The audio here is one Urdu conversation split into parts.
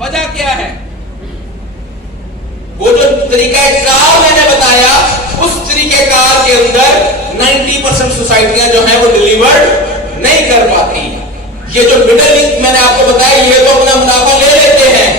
وجہ کیا ہے؟ وہ جو طریقہ کار میں نے بتایا اس طریقہ کار کے اندر 90% سوسائٹیاں جو ہیں وہ ڈیلیورڈ نہیں کر پاتی. یہ جو مڈل انکم میں نے آپ کو بتایا یہ تو اپنا منافع لے لیتے ہیں.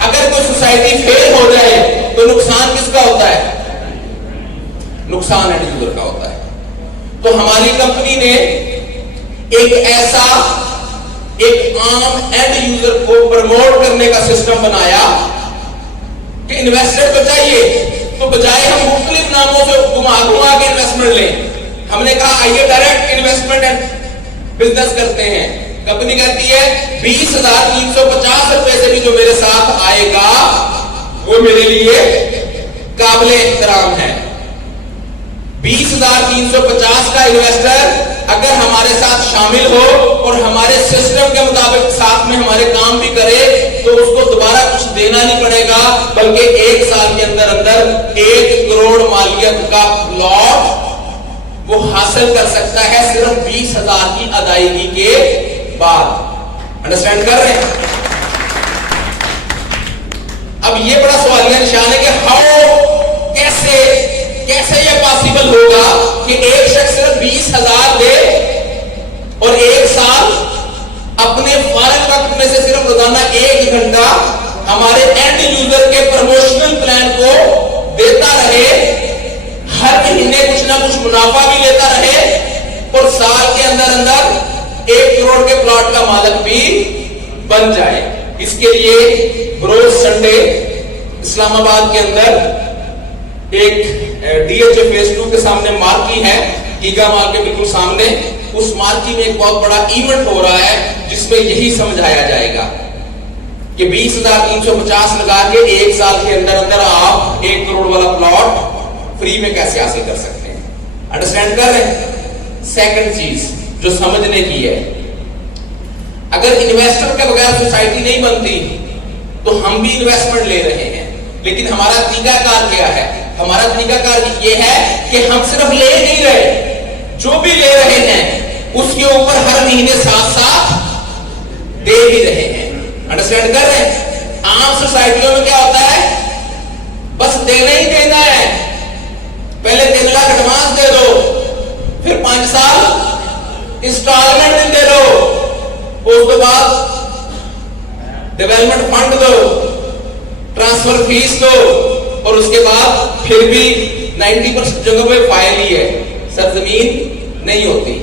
اگر کوئی سوسائٹی فیل ہو جائے تو نقصان کس کا ہوتا ہے؟ نقصان اینڈ یوزر کا ہوتا ہے. تو ہماری کمپنی نے ایک ایسا ایک عام اینڈ یوزر کو پروموٹ کرنے کا سسٹم بنایا کہ انویسٹر کو چاہیے تو بجائے ہم مختلف ناموں سے گھما کے انویسٹمنٹ لیں, ہم نے کہا آئیے ڈائریکٹ انویسٹمنٹ بزنس کرتے ہیں. کمپنی کہتی ہے 20,350 روپے سے بھی جو میرے ساتھ آئے گا وہ میرے لیے قابل احترام ہے. 20,350 کا انویسٹر اگر ہمارے ساتھ شامل ہو اور ہمارے سسٹم کے مطابق ساتھ میں ہمارے کام بھی کرے تو اس کو دوبارہ کچھ دینا نہیں پڑے گا, بلکہ ایک سال کے اندر اندر 1 کروڑ مالیت کا پلاٹ وہ حاصل کر سکتا ہے صرف 20,000 کی ادائیگی کے بعد. انڈرسٹینڈ کر رہے ہیں؟ اب یہ بڑا سوالیہ نشان ہے کہ ہاؤ کیسے یہ پاسبل ہوگا کہ ایک شخص صرف 20,000 دے اور ایک سال اپنے فارغ وقت میں سے صرف روزانہ 1 گھنٹہ ہمارے اینڈ یوزر کے پروموشنل پلان کو دیتا رہے, ہر مہینے کچھ نہ کچھ منافع بھی لیتا رہے اور سال کے اندر 1 کروڑ کے پلاٹ کا مالک بھی بن جائے. اس کے لیے بروز سنڈے اسلام آباد کے اندر ایک ڈی ایچ اے فیس 2 کے سامنے مارکی ہے, گیگا مال کے بالکل سامنے. اس مارکی میں ایک بہت بڑا ایونٹ ہو رہا ہے جس میں یہی سمجھایا جائے گا کہ 20,350 لگا کے ایک سال کے اندر آپ 1 کروڑ والا پلاٹ فری میں کیسے حاصل کر سکتے ہیں. انڈرسٹینڈ کر رہے ہیں؟ سیکنڈ چیز جو سمجھنے کی ہے, اگر انویسٹر کے بغیر سوسائٹی نہیں بنتی تو ہم بھی انویسٹمنٹ لے رہے ہیں, لیکن ہمارا طریقہ کار کیا ہے؟ ہمارا طریقہ کار یہ ہے کہ ہم صرف لے نہیں رہے, جو بھی لے رہے ہیں اس کے اوپر ہر مہینے ساتھ دے بھی رہے ہیں. انڈرسٹینڈ کر رہے ہیں؟ عام سوسائٹیوں میں کیا ہوتا ہے, بس دینا ہی دینا ہے, پہلے 3 لاکھ ایڈوانس دے دو, پھر 5 سال انسٹالمنٹ دے دو, اس کے بعد ڈیولپمنٹ فنڈ دو, ٹرانسفر فیس دو, اور اس کے بعد پھر بھی 90% جگہ پہ فائل ہی ہے, سرزمین نہیں ہوتی.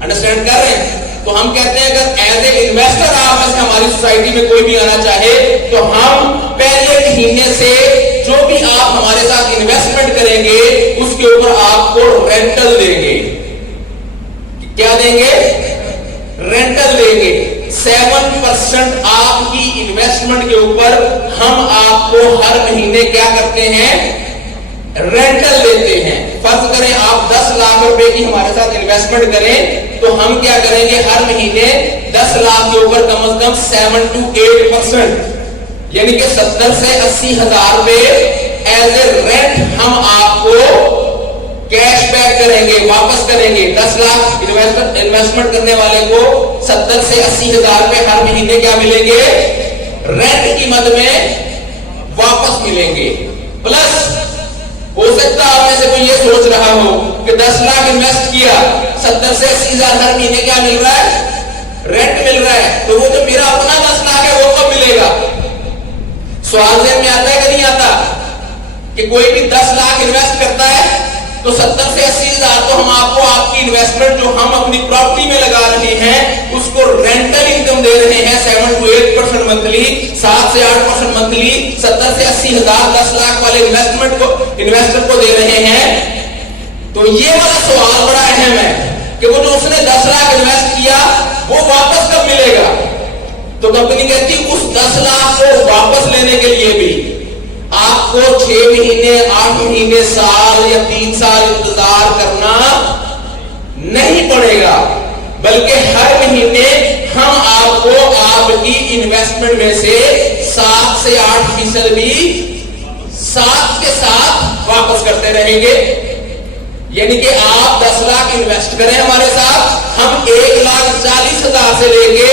انڈرسٹینڈ کر رہے ہیں؟ تو ہم کہتے ہیں اگر ایز اے انویسٹر آپ میں سے ہماری سوسائٹی میں کوئی بھی آنا چاہے تو ہم پہلے مہینے سے جو بھی آپ ہمارے ساتھ انویسٹمنٹ کریں گے اس کے اوپر آپ کو رینٹل دیں گے. کیا دیں گے؟ رینٹل دیں گے. 7% آپ کی انویسٹمنٹ کے اوپر ہم آپ کو ہر مہینے کیا کرتے ہیں؟ رینٹل دیتے ہیں. فرض کریں آپ 10 لاکھ روپے کی ہمارے ساتھ انویسٹمنٹ کریں تو ہم کیا کریں گے؟ ہر مہینے 10 لاکھ کے اوپر کم از کم 7 to 8% یعنی کہ 70 سے 80 ہزار روپے ایز اے رینٹ ہم آپ کو کیش بیک کریں گے, واپس کریں گے. 10 لاکھ انویسٹمنٹ کرنے والے کو 70 سے 80 ہزار روپے ہر مہینے کیا ملیں گے؟ رینٹ کی مد میں واپس ملیں گے. پلس ہو سکتا آپ میں سے کوئی یہ سوچ رہا ہو کہ 10 لاکھ انویسٹ کیا, 70 سے 80 ہزار ہر مہینے کیا مل رہا ہے؟ رینٹ مل رہا ہے, تو وہ جو میرا اپنا 10 لاکھ ہے وہ کب ملے گا؟ سوال ذہن میں آتا ہے کہ نہیں آتا کہ کوئی بھی 10 لاکھ انویسٹ کرتا ہے تو 70 سے 80 ہزار تو ہم آپ کو آپ کی انویسٹمنٹ جو ہم اپنی پراپرٹی میں لگا رہے ہیں اس کو رینٹل انکم دے رہے ہیں 7 to 8% منتھلی, 7 سے 8% منتھلی. 70 سے 80 ہزار 10 لاکھ والے انویسٹر کو دے رہے ہیں. تو یہ والا سوال بڑا اہم ہے کہ وہ جو اس نے 10 لاکھ انویسٹ کیا وہ واپس کب ملے گا؟ تو کمپنی کہتی اس 10 لاکھ کو واپس لینے کے لیے بھی آپ کو 6 مہینے 8 مہینے سال یا 3 سال انتظار کرنا نہیں پڑے گا, بلکہ ہر مہینے ہم آپ کو آپ کی انویسٹمنٹ میں سے 7 سے 8% بھی ساتھ کے ساتھ واپس کرتے رہیں گے. یعنی کہ آپ 10 لاکھ انویسٹ کریں ہمارے ساتھ, ہم 1,40,000 سے لے کے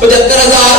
75,000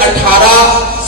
18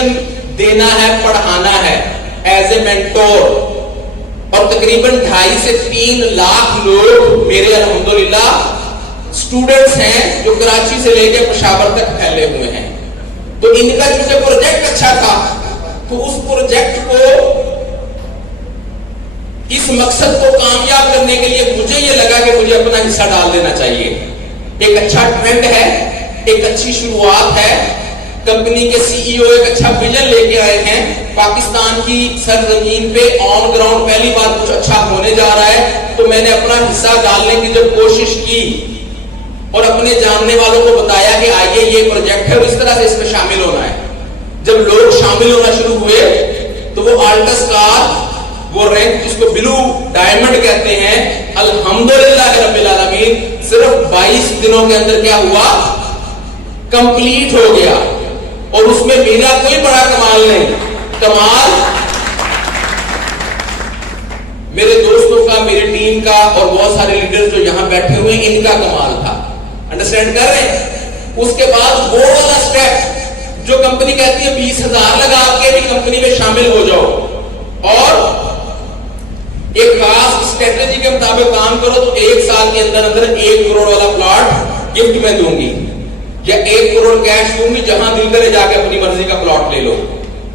ایجوکیشن دینا ہے, پڑھانا ہے ایز اے مینٹور. اور تقریباً 2.5 سے 3 لاکھ لوگ میرے الحمدللہ اسٹوڈنٹس ہیں جو کراچی سے لے کے پشاور تک پھیلے ہوئے ہیں. تو ان کا چونکہ پروجیکٹ اچھا تھا تو اس پروجیکٹ کو, اس مقصد کو کامیاب کرنے کے لیے مجھے یہ لگا کہ مجھے اپنا حصہ ڈال دینا چاہیے. ایک اچھا ٹرینڈ ہے, ایک اچھی شروعات ہے. کمپنی کے سی ای او ایک اچھا ویژن لے کے آئے ہیں. پاکستان کی سرزمین پہ آن گراؤنڈ پہلی بار کچھ اچھا ہونے جا رہا ہے. تو میں نے اپنا حصہ ڈالنے کی جب کوشش کی اور اپنے جاننے والوں کو بتایا کہ آئیے یہ پروجیکٹ ہے, اس طرح سے اس میں شامل ہونا ہے. جب لوگ شامل ہونا شروع ہوئے تو وہ آلٹس کار, وہ رینک جس کو بلو ڈائمنڈ کہتے ہیں, الحمدللہ رب العالمین صرف 22 دنوں کے اندر کیا ہوا, کمپلیٹ ہو گیا. اور اس میں میرا کوئی بڑا کمال نہیں, کمال میرے دوستوں کا, میری ٹیم کا اور بہت سارے لیڈرز جو یہاں بیٹھے ہوئے ہیں ان کا کمال تھا. انڈرسٹینڈ کر رہے ہیں؟ اس کے بعد وہ والا سٹیپ جو کمپنی کہتی ہے 20,000 لگا کے بھی کمپنی میں شامل ہو جاؤ اور ایک خاص اسٹریٹجی کے مطابق کام کرو تو 1 سال کے اندر اندر 1 کروڑ والا پلاٹ گفٹ میں دوں گی یا 1 کروڑ کیش دوں گی, جہاں دل کرے جا کے اپنی مرضی کا پلاٹ لے لو.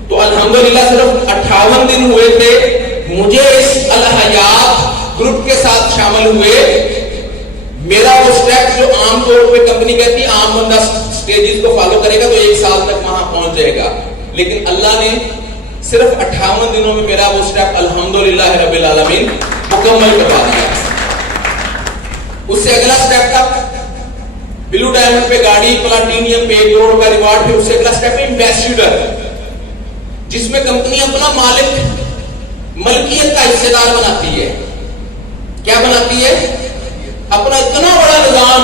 تو الحمدللہ صرف 58 دن ہوئے تھے مجھے اس الحیات گروپ کے ساتھ شامل ہوئے. میرا وہ سٹیپ جو عام طور پہ کمپنی کہتی ہے عام بندہ سٹیجز کو فالو کرے گا تو 1 سال تک وہاں پہنچ جائے گا, لیکن اللہ نے صرف 58 دنوں میں میرا وہ سٹیپ الحمدللہ رب العالمین مکمل کروا دیا. اس سے اگلا سٹیپ تھا بلو ڈائمنڈ پہ گاڑی, پلاٹینیم پہ 1 کروڑ کا ریوارڈ. پھر اس سے اگلا سٹیپ ہے ایمبیسیڈر, جس میں کمپنی اپنا مالک, ملکیت کا حصے دار بناتی ہے. کیا بناتی ہے؟ اپنا اتنا بڑا نظام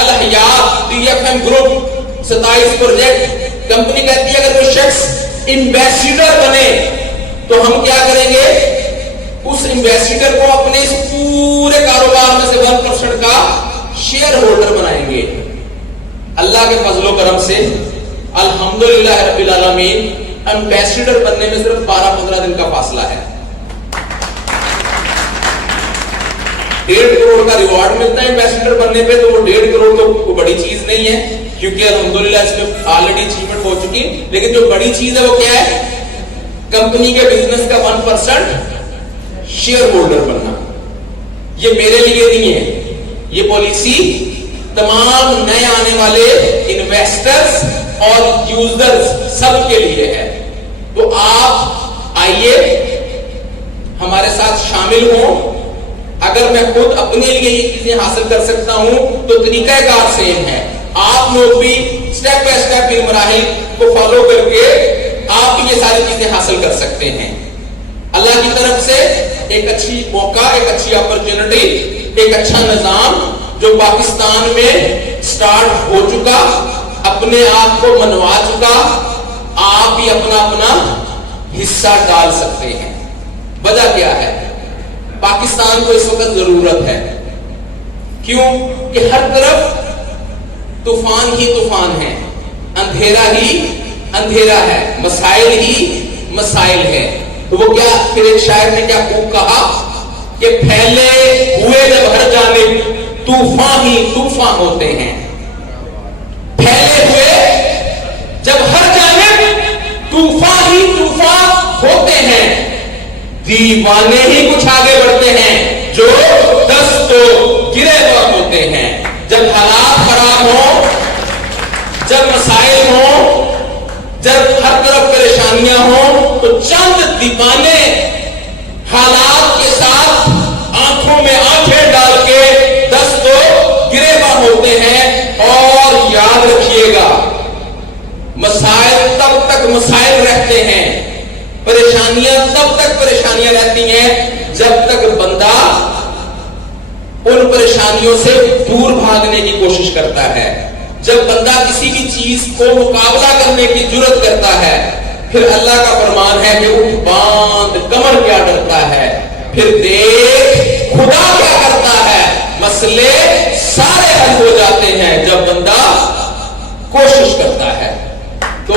الحیات D F M group 27 project. Company کہتی ہے اگر کوئی شخص ایمبیسیڈر بنے تو ہم کیا کریں گے, اس ایمبیسیڈر کو اپنے اس پورے کاروبار میں سے 1% کا شیئر ہولڈر بنائیں گے. اللہ کے فضل و کرم سے الحمدللہ رب العالمین ایمبیسیڈر بننے میں صرف 12-15 دن کا فاصلہ ہے. 1.5 کروڑ کا ریوارڈ ملتا ہے ایمبیسیڈر بننے پہ, تو وہ 1.5 کروڑ تو کوئی بڑی چیز نہیں ہے کیونکہ الحمدللہ اس میں آلریڈی اچیومنٹ ہو چکی. لیکن جو بڑی چیز ہے وہ کیا ہے, کمپنی کے بزنس کا 1% شیئر ہولڈر بننا. یہ میرے لیے نہیں ہے, یہ پالیسی تمام نئے آنے والے انویسٹرز اور یوزرز سب کے لیے ہے. تو آپ آئیے ہمارے ساتھ شامل ہوں. اگر میں خود اپنے لیے یہ چیزیں حاصل کر سکتا ہوں تو طریقہ کار سیم ہے. آپ لوگ بھی سٹیپ بائی سٹیپ ان مراحل کو فالو کر کے آپ بھی یہ ساری چیزیں حاصل کر سکتے ہیں. اللہ کی طرف سے ایک اچھی موقع, ایک اچھی اپرچونٹی, ایک اچھا نظام جو پاکستان میں سٹارٹ ہو چکا, اپنے آپ کو منوا چکا. آپ بھی اپنا اپنا حصہ ڈال سکتے ہیں. وجہ کیا ہے؟ پاکستان کو اس وقت ضرورت ہے. کیوں کہ ہر طرف طوفان ہی طوفان ہے, اندھیرا ہی اندھیرا ہے, مسائل ہی مسائل ہے. تو وہ کیا, پھر ایک شاعر نے کیا خوب کہا کہ پھیلے ہوئے جب ہر جانب طوفان ہی طوفان ہوتے ہیں. پھیلے ہوئے جب ہر جانب طوفان ہی طوفان ہوتے ہیں, دیوانے ہی کچھ آگے بڑھتے ہیں جو دست تو گرے وقت ہوتے ہیں. جب حالات خراب ہوں, جب مسائل ہوں, جب ہر طرف پریشانیاں ہوں تو چند دیوانے حالات کے ساتھ آنکھوں میں آنکھیں ڈال کے دست تو گرے وقت ہوتے ہیں. اور یاد رکھیے گا مسائل تب تک مسائل رہتے ہیں, پریشانیاں تب تک پریشانیاں رہتی ہیں جب تک بندہ ان پریشانیوں سے دور بھاگنے کی کوشش کرتا ہے. جب بندہ کسی بھی چیز کو مقابلہ کرنے کی جرت کرتا ہے, پھر اللہ کا فرمان ہے کہ اٹھ باندھ کمر کیا ڈرتا ہے, پھر دیکھ خدا کیا کرتا ہے. مسئلے سارے حل ہو جاتے ہیں جب بندہ کوشش کرتا ہے. تو